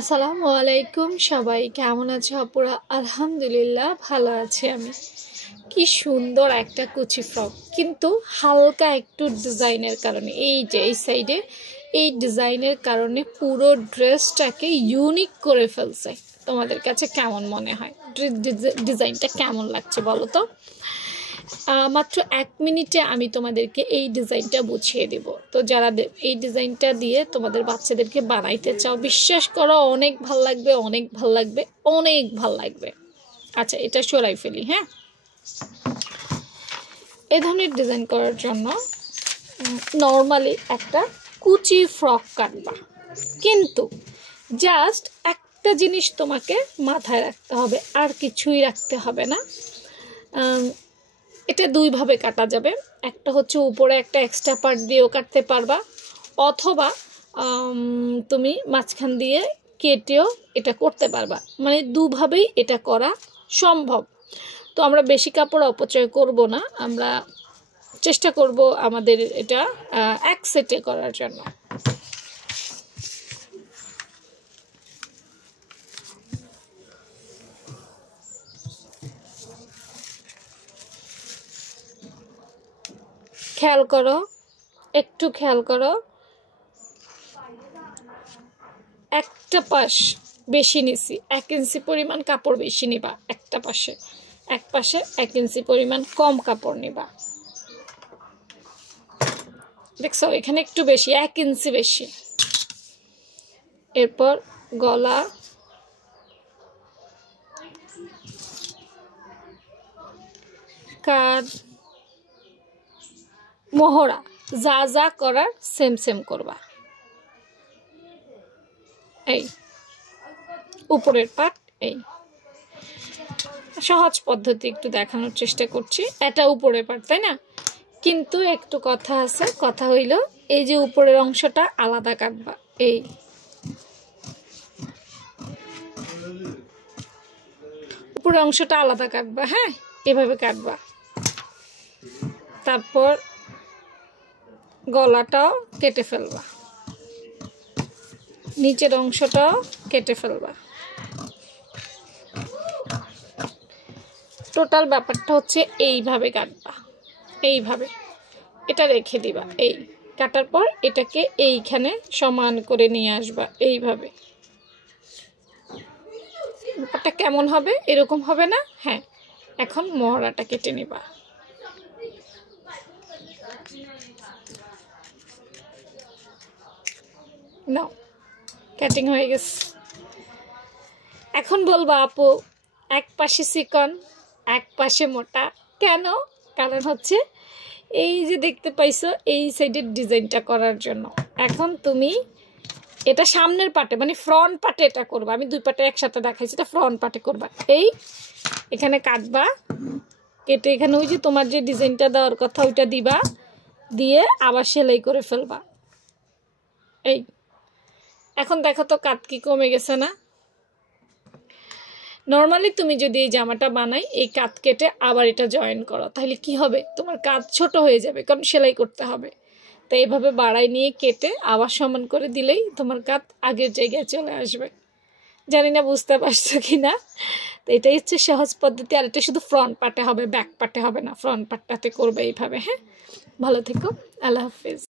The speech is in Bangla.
আসসালামু আলাইকুম সবাই কেমন আছো আপুরা আলহামদুলিল্লাহ ভালো আছি আমি কি সুন্দর একটা কুচি ফ্রক কিন্তু হালকা একটু ডিজাইনের কারণে এই যে এই সাইডে এই ডিজাইনের কারণে পুরো ড্রেসটাকে ইউনিক করে ফেলছে তোমাদের কাছে কেমন মনে হয় ডিজাইনটা কেমন লাগছে বলো তো মাত্র 1 মিনিটে আমি তোমাদেরকে এই ডিজাইনটা বুঝিয়ে দেব তো যারা এই ডিজাইনটা দিয়ে তোমাদের বাচ্চাদেরকে বানাইতে চাও বিশ্বাস করো অনেক ভালো লাগবে অনেক ভালো লাগবে অনেক ভালো লাগবে আচ্ছা এটা সরাই ফেলি হ্যাঁ এই ধরনের ডিজাইন করার জন্য নরমালি একটা কুচি ফ্রক কাটবা কিন্তু জাস্ট একটা জিনিস তোমাকে মাথায় রাখতে হবে আর কিছুই রাখতে হবে না এটা দুই ভাবে কাটা যাবে একটা হচ্ছে উপরে একটা এক্সট্রা পার্ট দিয়েও কাটতে পারবা অথবা তুমি মাঝখান দিয়ে কেটেও এটা করতে পারবা মানে দুভাবেই এটা করা সম্ভব তো আমরা বেশি কাপড় অপচয় করব না আমরা চেষ্টা করব আমাদের এটা এক সেটে করার জন্য খেয়াল করো একটু খেয়াল করো একটা পাশ বেশি নিছি 1 ইঞ্চি পরিমাণ কাপড় বেশি নিবা একটা পাশে এক পাশে 1 ইঞ্চি পরিমাণ কম কাপড় নিবা দেখছো এখানে একটু বেশি 1 ইঞ্চি বেশি এরপর গলা কাঁধ মোহরা যা যা করার সেম সেম করবা এই উপরের পার্ট এই সহজ পদ্ধতি একটু দেখানোর চেষ্টা করছি এটা উপরের পার্ট তাই না কিন্তু একটু কথা আছে কথা হইল এই যে উপরের অংশটা আলাদা কাটবা এই উপরের অংশটা আলাদা কাটবা হ্যাঁ এভাবে কাটবা তারপর গলাটাও কেটে ফেলবা নিচের অংশটাও কেটে ফেলবা টোটাল ব্যাপারটা হচ্ছে এইভাবে কাটবা এইভাবে এটা রেখে দিবা এই কাটার পর এটাকে এইখানে সমান করে নিয়ে আসবা এইভাবে ব্যাপারটা কেমন হবে এরকম হবে না হ্যাঁ এখন মোহরাটা কেটে নিবা নাও কাটিং হয়ে গেছে এখন বলবা আপু এক পাশে চিকন এক পাশে মোটা কেন কারণ হচ্ছে এই যে দেখতে পাইছো এই সাইডের ডিজাইনটা করার জন্য এখন তুমি এটা সামনের পাটে মানে ফ্রন্ট পাটে এটা করবা আমি দুই পাটে একসাথে দেখাইছি এটা ফ্রন্ট পাটে করবা এই এখানে কাটবা কেটে এখানে ওই যে তোমার যে ডিজাইনটা দেওয়ার কথা ওইটা দিবা দিয়ে আবার সেলাই করে ফেলবা এই এখন দেখো তো কাট কি কমে গেছে না নরমালি তুমি যদি এই জামাটা বানাই এই কাট কেটে আবার এটা জয়েন করো তাহলে কি হবে তোমার কাজ ছোট হয়ে যাবে কারণ সেলাই করতে হবে তাই এইভাবে বাড়াই নিয়ে কেটে আবার সমান করে দিলেই তোমার কাজ আগের জায়গায় চলে আসবে জানি না বুঝতে পারছো কি না তো এটাই হচ্ছে সহজ পদ্ধতি আর এটা শুধু ফ্রন্ট পার্টে হবে ব্যাক পার্টে হবে না ফ্রন্ট পার্টটাতে করবে এইভাবে হ্যাঁ ভালো থেকো আল্লাহ হাফিজ